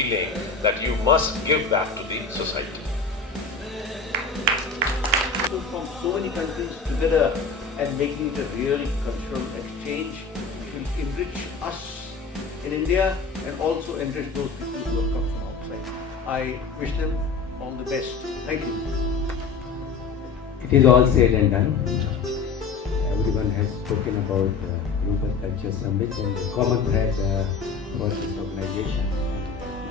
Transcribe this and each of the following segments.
feeling that you must give back to the society. People from so many countries together and making it a real cultural exchange which will enrich us in India and also enrich those people who have come from outside. I wish them all the best. Thank you. It is all said and done. Everyone has spoken about the Global Culture Summit and the common thread for this organization.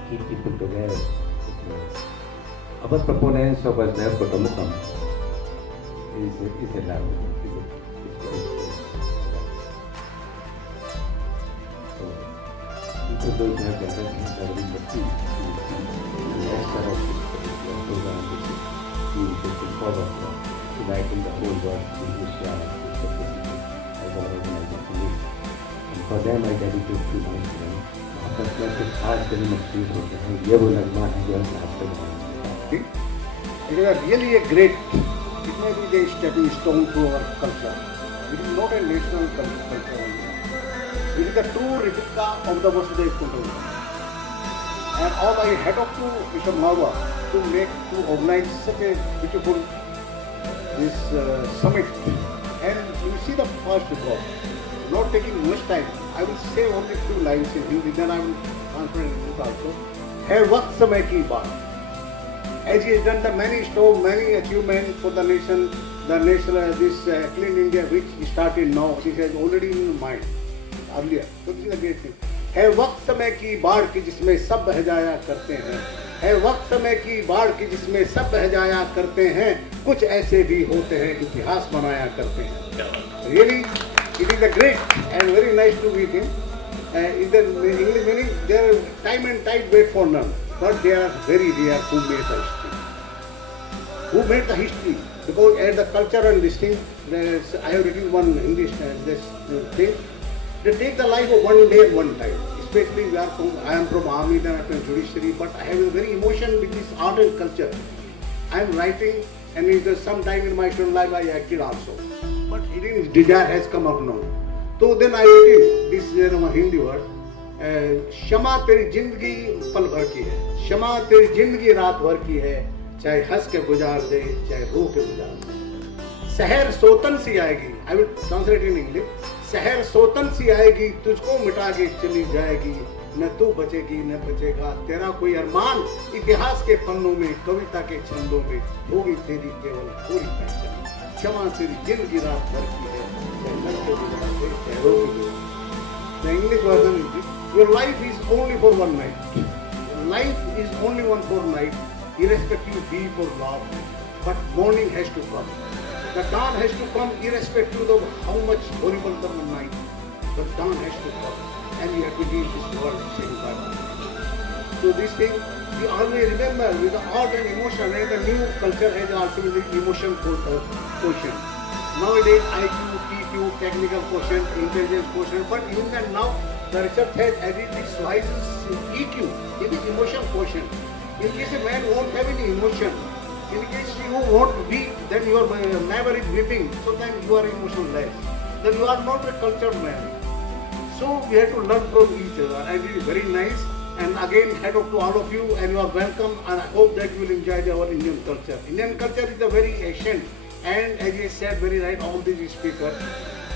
Keep people together. Our proponents of us there Kotomukam is a love. So, people those who have gathered here are very lucky to the expert of this particular program which is being taken forward for uniting the whole world to Asia as an organization. And for them I dedicate 2 lines to them. आपस में कुछ खास दिन महसूस होते हैं ये वो लगमा है जो हम आपसे बनाएंगे. It is really a great, it may be the stepping stone to our culture. It is not a national culture only. It is a true replica of the Vasudhaiva Kutumbakam. And all I head off to Mr. Marwa to organize such a beautiful summit. And you see the first report. Not taking much time, I will say only 2 lines in Hindi, then I will confident in this also. है वक्त समय की बात. As he has done the many achievements for the nation, this Clean India which started now, this has already in mind earlier. So this is a great thing. है वक्त समय की बाढ़ की जिसमें सब बह जाया करते हैं. है वक्त समय की बाढ़ की जिसमें सब बह जाया करते हैं. कुछ ऐसे भी होते हैं इतिहास बनाया करते हैं. Really, it is a great and very nice to meet him. In the English meaning, there are time and tide wait for none, but they are very rare who made the history. Who made the history? Because at the culture and this thing, I have written one English this thing. They take the life of one day, one time. Especially I am from army, then I am from judiciary, but I have a very emotion with this art and culture. I am writing, and some time in my student life I acted also. But hidden desire has come up now. So then I wrote this Hindi word. क्षमा तेरी जिंदगी पल भर की है. क्षमा तेरी जिंदगी रात भर की है. चाहे हंस के गुजार दे, चाहे रो के गुजार दे. शहर सोतन सी आएगी. I will translate in English. शहर सोतन सी आएगी, तुझको मिटा के चली जाएगी. न तू बचेगी न बचेगा तेरा कोई अरमान. इतिहास के पन्नों में, कविता के छंदों में होगी तेरी केवल पूरी पहचान. क्षमा तेरी जिंदगी रात भर की है. चाहे हंस के गुजार दे, चाहे रो के गुजार दे. The English version is, your life is only for one night. Your life is only one for night, irrespective be for love. But morning has to come. The dawn has to come irrespective of how much horrible the night. The dawn has to come. And you have to leave this world saying bye. So this thing, you always remember with the art and emotion, and the new culture has also the emotion quotient. Nowadays, IQ, PQ, technical quotient, intelligence quotient, but even now, the research has added this wise EQ, it is emotion quotient. In case a man won't have any emotion, in case you won't weep, then your neighbor is weeping, so then you are emotionless. Then you are not a cultured man. So we have to learn from each other, and it is very nice. And again, head off to all of you, and you are welcome, and I hope that you will enjoy our Indian culture. Indian culture is a very ancient, and as you said very right, all these speakers,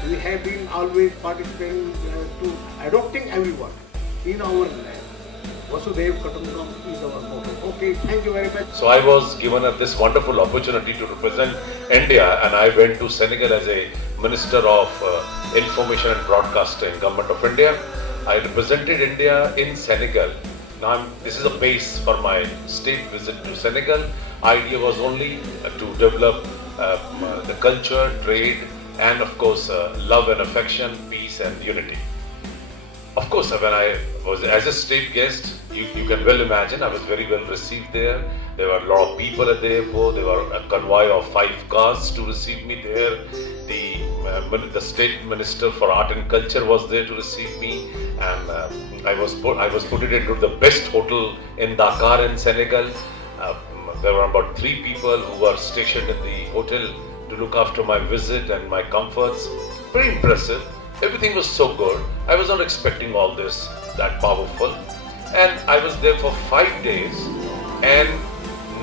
we have been always participating to adopting everyone in our land. Vasudhaiva Kutumbakam is our motto. Okay, thank you very much. So I was given this wonderful opportunity to represent India, and I went to Senegal as a Minister of Information and Broadcasting, Government of India. I represented India in Senegal. Now this is a base for my state visit to Senegal. Idea was only to develop the culture, trade, and of course love and affection, peace and unity. Of course, when I was as a state guest, you can well imagine I was very well received there. There were a lot of people at the airport. There were a convoy of 5 cars to receive me there. The state minister for art and culture was there to receive me, and I was put into the best hotel in Dakar in Senegal. There were about 3 people who were stationed in the hotel to look after my visit and my comforts. Very impressive. Everything was so good. I was not expecting all this that powerful. And I was there for 5 days and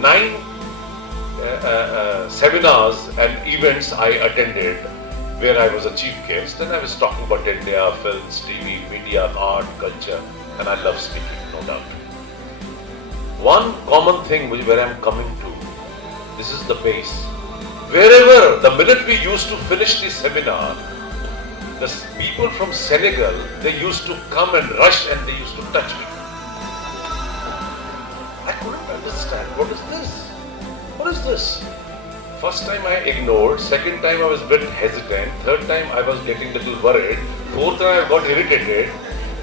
9 seminars and events I attended where I was a chief guest, and I was talking about India, films, TV, media, art, culture, and I love speaking, no doubt. One common thing where I'm coming to, this is the base. Wherever, the minute we used to finish the seminar, the people from Senegal, they used to come and rush and they used to touch me. I couldn't understand, what is this? What is this? First time I ignored, second time I was a bit hesitant, third time I was getting a little worried, fourth time I got irritated,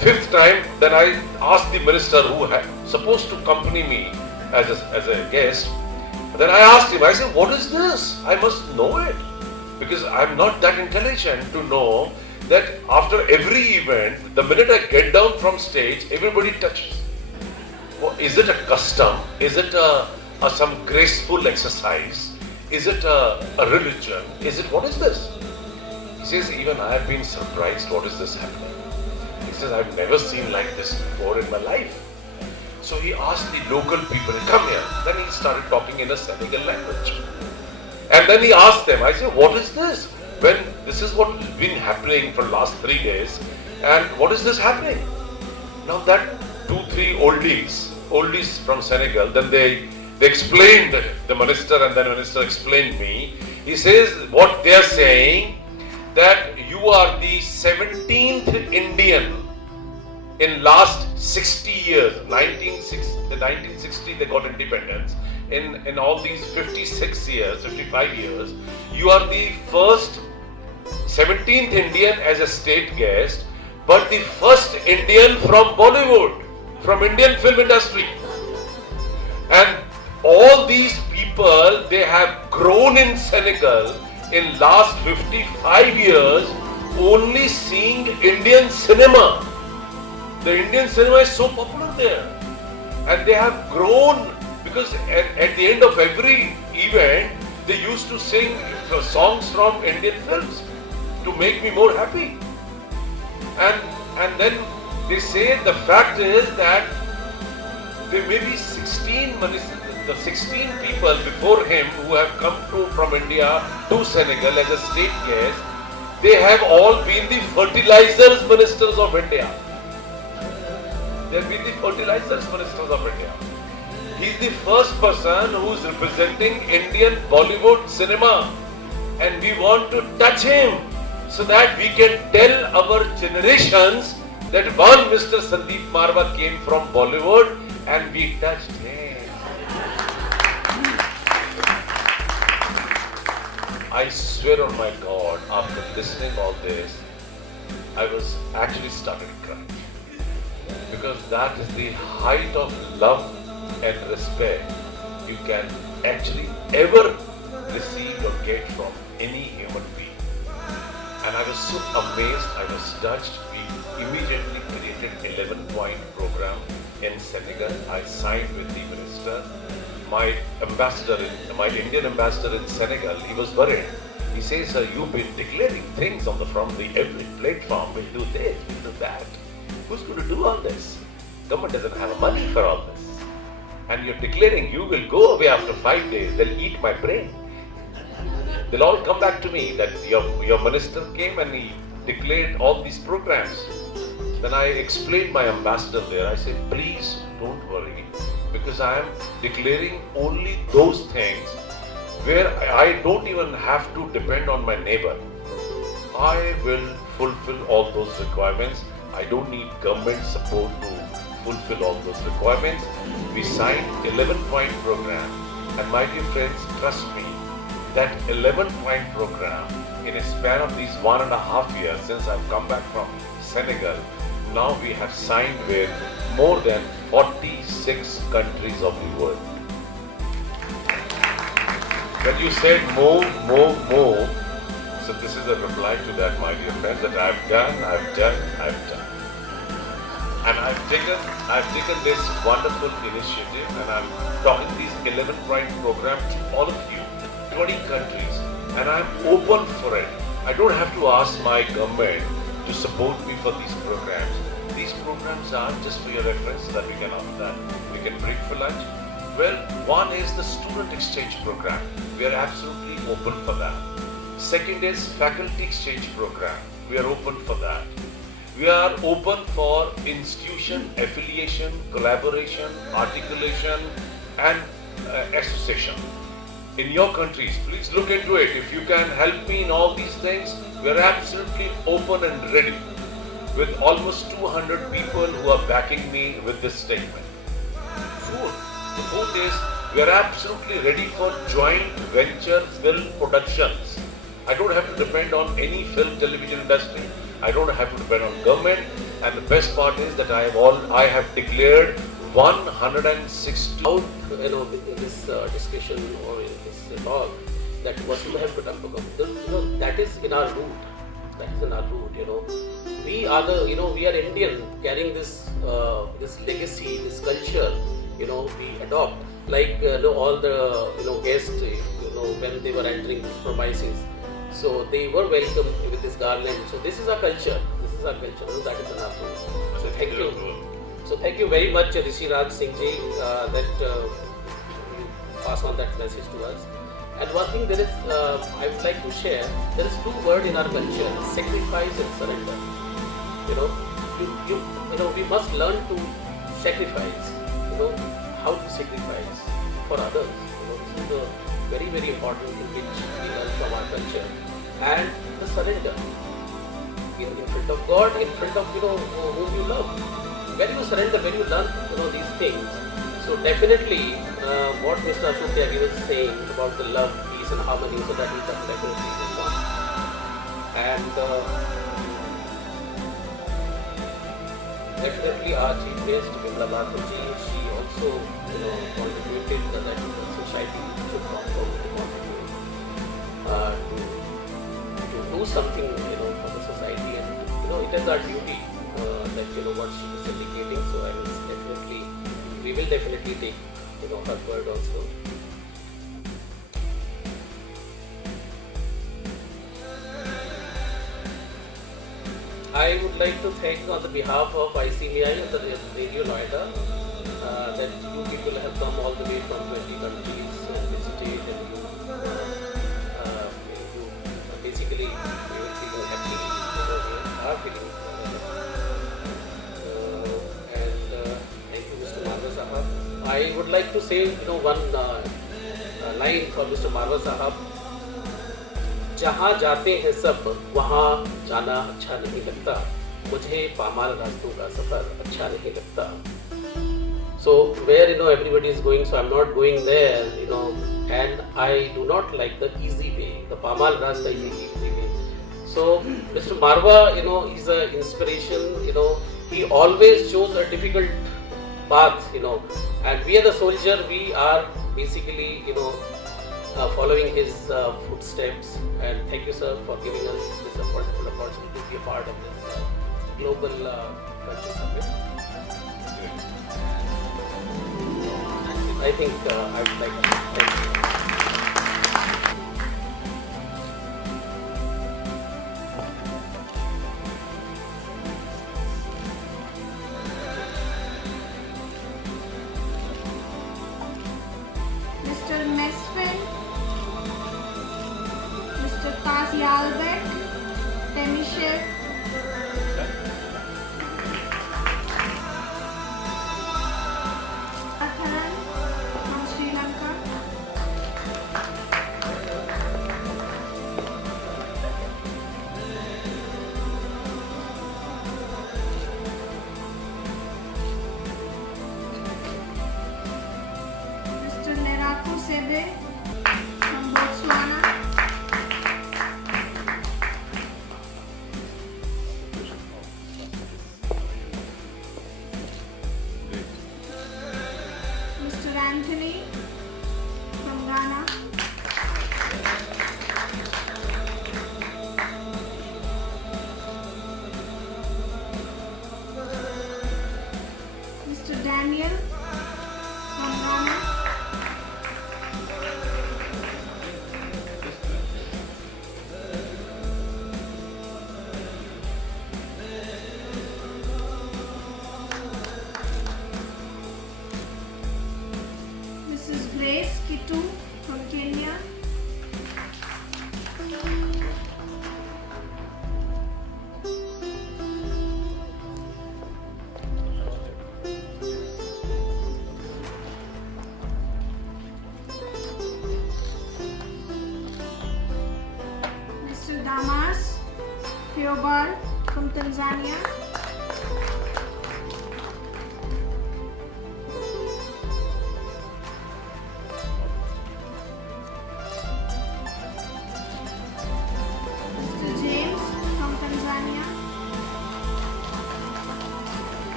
fifth time then I asked the minister who had supposed to accompany me as a guest. Then I asked him, I said, what is this? I must know it. Because I'm not that intelligent to know that after every event, the minute I get down from stage, everybody touches. Well, is it a custom? Is it some graceful exercise? Is it a religion? What is this? He says, even I have been surprised, what is this happening? He says, I've never seen like this before in my life. So he asked the local people, come here. Then he started talking in a Senegal language. And then he asked them, I said, what is this? When this is what has been happening for the last 3 days, and what is this happening? Now that 2-3 oldies from Senegal, then they explained the minister, and then the minister explained me. He says what they are saying, that you are the 17th Indian in last 60 years. 1960 they got independence. In all these 56 years, 55 years, you are the first 17th Indian as a state guest, but the first Indian from Bollywood, from Indian film industry. And all these people, they have grown in Senegal in last 55 years only seeing Indian cinema. The Indian cinema is so popular there. And they have grown because at the end of every event, they used to sing songs from Indian films to make me more happy. And then they say the fact is that there may be 16 people before him who have come from India to Senegal as a state guest. They have all been the fertilizers ministers of India. They have been the fertilizers ministers of India. He is the first person who is representing Indian Bollywood cinema, and we want to touch him so that we can tell our generations that one Mr. Sandeep Marwat came from Bollywood and we touched him. I swear on my God, after listening all this, I was actually started crying. Because that is the height of love and respect you can actually ever receive or get from any human being. And I was so amazed, I was touched. We immediately created 11-point program in Senegal. I signed with the minister. My Indian ambassador in Senegal, he was worried. He says, sir, you've been declaring things from every platform. We'll do this, we'll do that. Who's going to do all this? Government doesn't have money for all this. And you're declaring you will go away after 5 days. They'll eat my brain. They'll all come back to me that your minister came and he declared all these programs. Then I explained my ambassador there. I said, please don't worry, because I am declaring only those things where I don't even have to depend on my neighbor. I will fulfill all those requirements. I don't need government support to fulfill all those requirements. We signed 11-point program, and my dear friends, trust me, that 11-point program in a span of these 1.5 years since I've come back from Senegal, now we have signed with more than 46 countries of the world. When you said move, so this is a reply to that, my dear friends, that I've done. And I've taken this wonderful initiative, and I'm talking these 11-point program to all of you, 20 countries, and I'm open for it. I don't have to ask my government to support me for these programs. these programs are, just for your reference, so that we can offer that, we can break for lunch. Well, one is the student exchange program. We are absolutely open for that. Second is faculty exchange program. We are open for that. We are open for institution, affiliation, collaboration, articulation, and association. In your countries, please look into it. If you can help me in all these things, we are absolutely open and ready, with almost 200 people who are backing me with this statement. Fourth, the fourth is we are absolutely ready for joint venture film productions. I don't have to depend on any film television industry. I don't have to depend on government. And the best part is that I have declared 160 out, in this discussion or in this talk, that Vasudha Kutumbakam, that is in our root. That is in our root. We are we are Indian, carrying this this legacy, this culture. We adopt, like all the guests, when they were entering premises, so they were welcomed with this garland. So this is our culture. This is our culture. That is in our root. So thank you. So thank you very much, Rishi Raj Singh ji, that you pass on that message to us. And one thing there is, I would like to share, there is two words in our culture: sacrifice and surrender. We must learn to sacrifice. How to sacrifice for others. This is a very, very important thing which we learn from our culture. And the surrender in front of God, in front of whom you love. When you surrender, when you learn these things, so definitely what Mr. Ashok Tyagi was saying about the love, peace and harmony, so that will definitely come. And definitely our chief guest, Vimla Bhattaji, she also contributed that the society should contribute to do something for the society, and it is our duty that what she is indicating. So we will definitely take her word also. I would like to thank on the behalf of ICMI and the Radio Noida that you people have come all the way from 20 countries and visited, and you basically you are feeling happy, you are feeling and thank you, Mr. Marwa Sahab. I would like to say one line for Mr. Marwa Sahab. जहाँ जाते हैं सब वहाँ जाना अच्छा नहीं लगता, मुझे पामाल रास्तों का सफर अच्छा नहीं लगता. So where everybody is going, so I'm not going there, and I do not like the easy way. The pamal rasta is the easy way. So Mr. Marwa, is an inspiration. He always chose a difficult path. And we are the soldier. We are basically, following his footsteps. And thank you, sir, for giving us this wonderful opportunity to be a part of this global culture summit. I think I would like to thank you. Mr. Mesfin, Mr. Kasi Albert, Tenisher, Atharan from Sri Lanka, Mr. Neraku Sebe from Botswana, Mr. Anthony from Ghana, Mr. Daniel from Ghana, Kitu from Kenya. Mr. Damas Theobald from Tanzania.